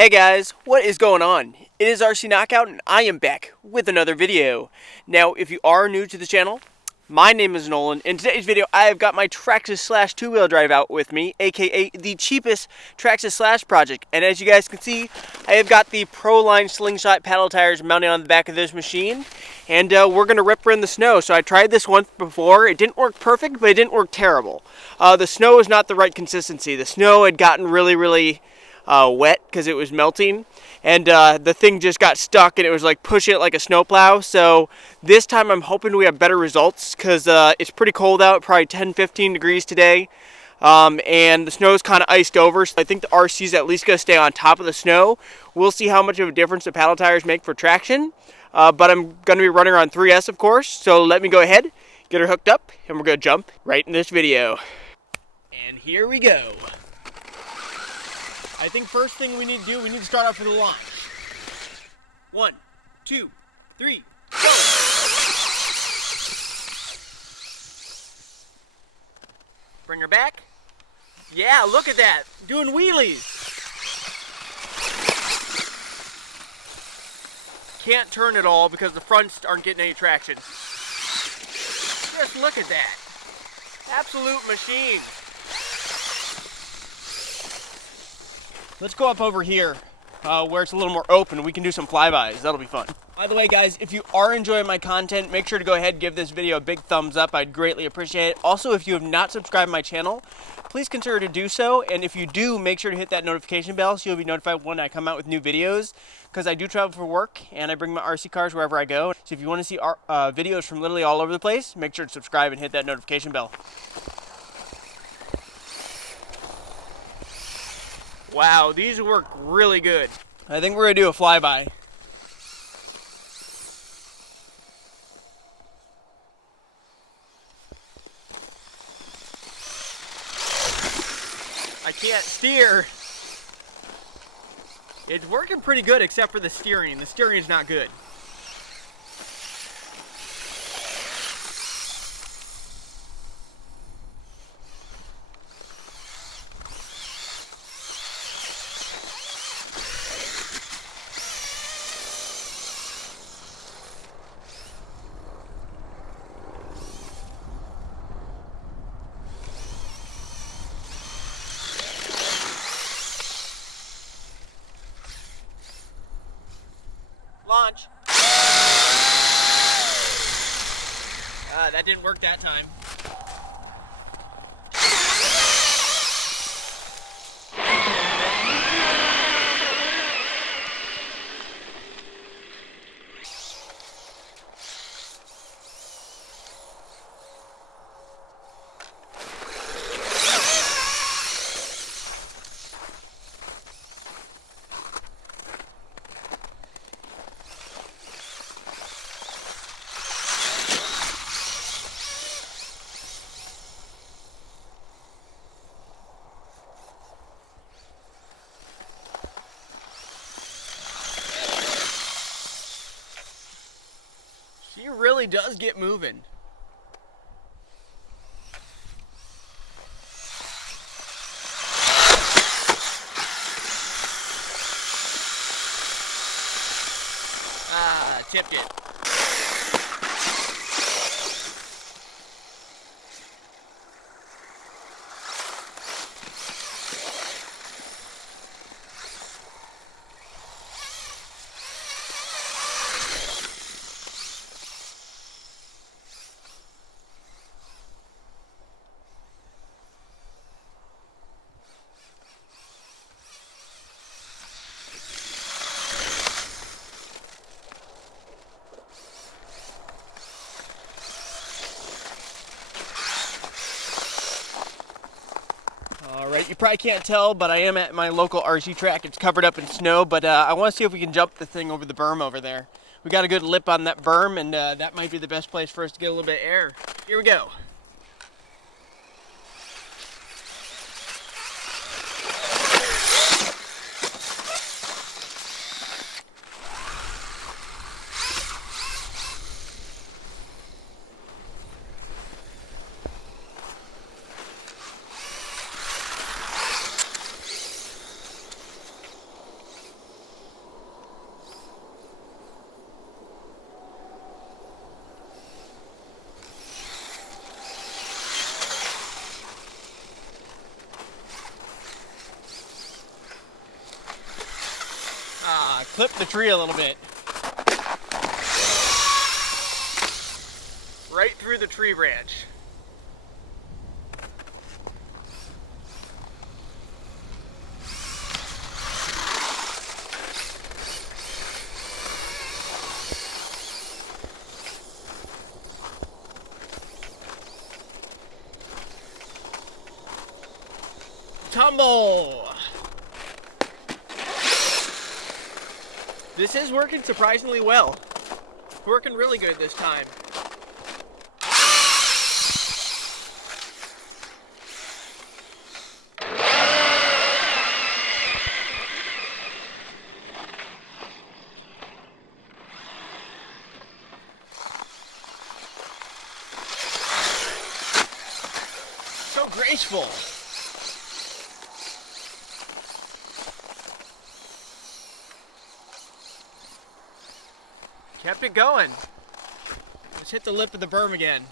Hey guys, what is going on? It is RC Knockout and I am back with another video. Now, if you are new to the channel, my name is Nolan. In today's video, I have got my Traxxas Slash two-wheel drive out with me, aka the cheapest Traxxas Slash Project. And as you guys can see, I have got the Proline Slingshot paddle tires mounted on the back of this machine. And we're going to rip her in the snow. So I tried this once before. It didn't work perfect, but it didn't work terrible. The snow is not the right consistency. The snow had gotten really wet because it was melting, and the thing just got stuck and it was like pushing it like a snowplow. So this time I'm hoping we have better results because it's pretty cold out, probably 10-15 degrees today, and the snow's kind of iced over, so I think the RC is at least going to stay on top of the snow. We'll see how much of a difference the paddle tires make for traction, but I'm going to be running her on 3S, of course, so let me go ahead, get her hooked up, and we're going to jump right in this video. And here we go. I think first thing we need to do, we need to start off with a launch. 1, 2, 3, go! Bring her back. Yeah, look at that, doing wheelies. Can't turn at all because the fronts aren't getting any traction. Just look at that. Absolute machine. Let's go up over here where it's a little more open. We can do some flybys. That'll be fun. By the way, guys, if you are enjoying my content, make sure to go ahead and give this video a big thumbs up. I'd greatly appreciate it. Also, if you have not subscribed to my channel, please consider to do so. And if you do, make sure to hit that notification bell so you'll be notified when I come out with new videos. Because I do travel for work and I bring my RC cars wherever I go. So if you want to see videos from literally all over the place, make sure to subscribe and hit that notification bell. Wow, these work really good. I think we're gonna do a flyby. I can't steer. It's working pretty good except for the steering. The steering's not good. Launch. That didn't work that time. She really does get moving. Tipped it. Alright, you probably can't tell, but I am at my local RC track. It's covered up in snow, but I want to see if we can jump the thing over the berm over there. We got a good lip on that berm, and that might be the best place for us to get a little bit of air. Here we go. clip the tree a little bit. Right through the tree branch. Tumble! This is working surprisingly well. Working really good this time. So graceful. Kept it going. Let's hit the lip of the berm again.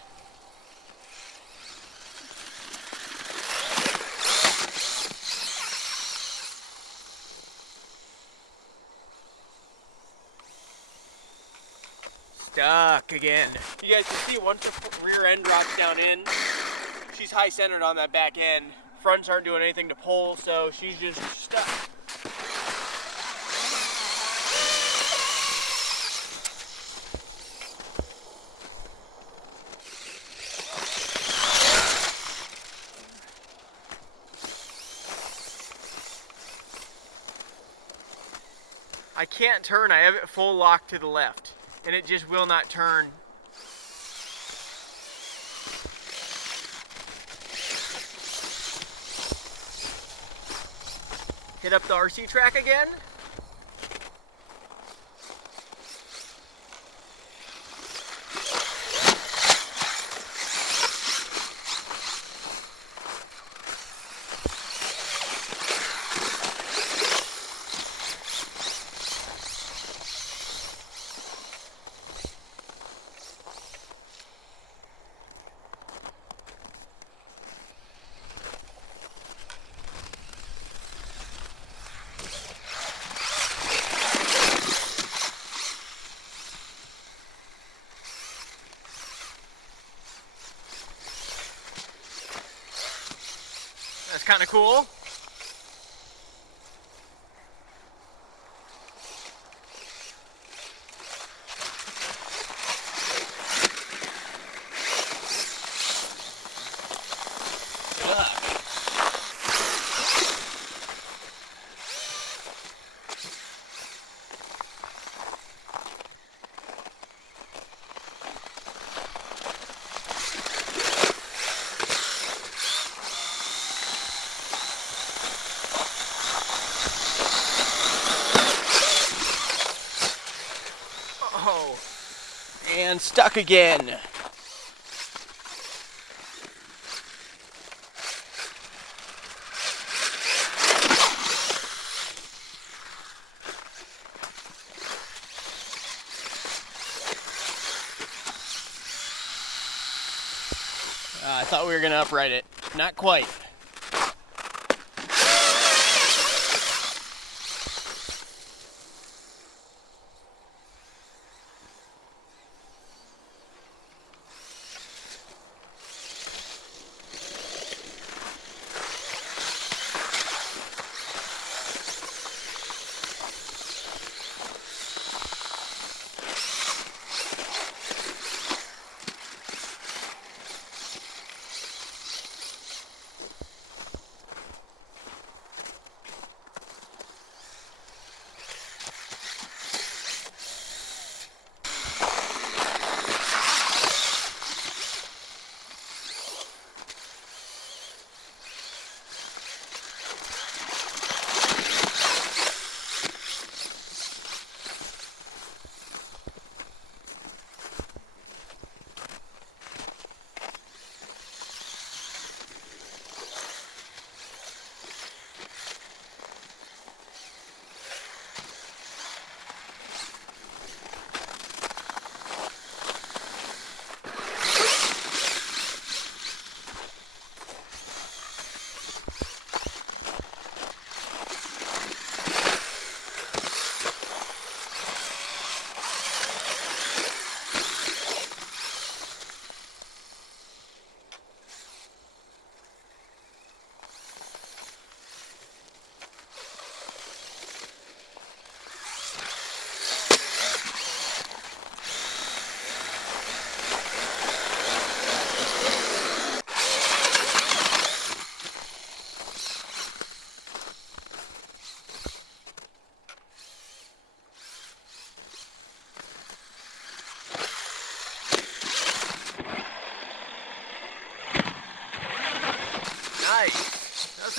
Stuck again. You guys can see once the rear end drops down in, she's high centered on that back end. Fronts aren't doing anything to pull, so she's just stuck. I can't turn, I have it full lock to the left, and it just will not turn. Hit up the RC track again. That's kind of cool. And stuck again. I thought we were going to upright it. Not quite.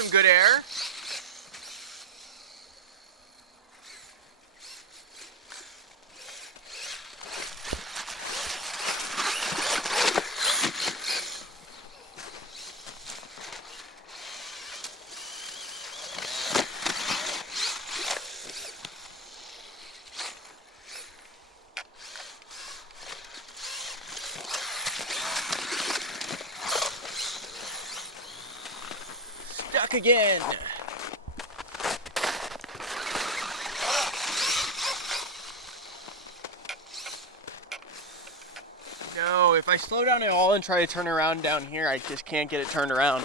some good air. Stuck again. No, if I slow down at all and try to turn around down here, I just can't get it turned around.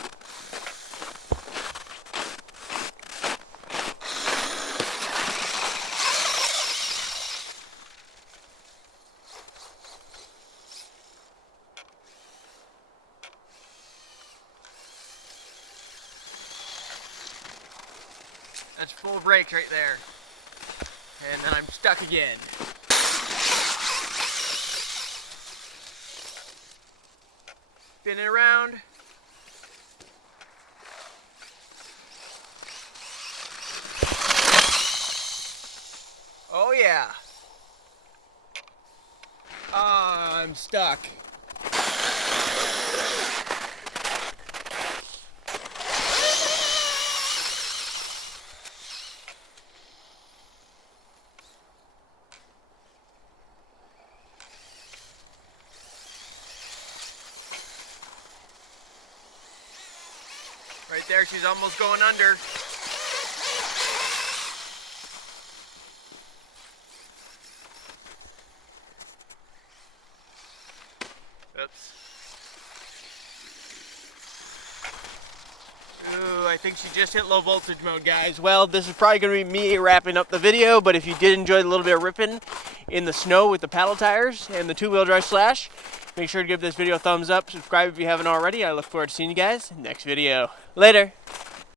That's full brakes right there. And then I'm stuck again. Spin it around. Oh yeah. Ah, I'm stuck. Right there, she's almost going under. Oops. Ooh, I think she just hit low voltage mode, guys. Well, this is probably going to be me wrapping up the video, but if you did enjoy a little bit of ripping in the snow with the paddle tires and the two-wheel drive Slash, make sure to give this video a thumbs up, subscribe if you haven't already. I look forward to seeing you guys in the next video. Later!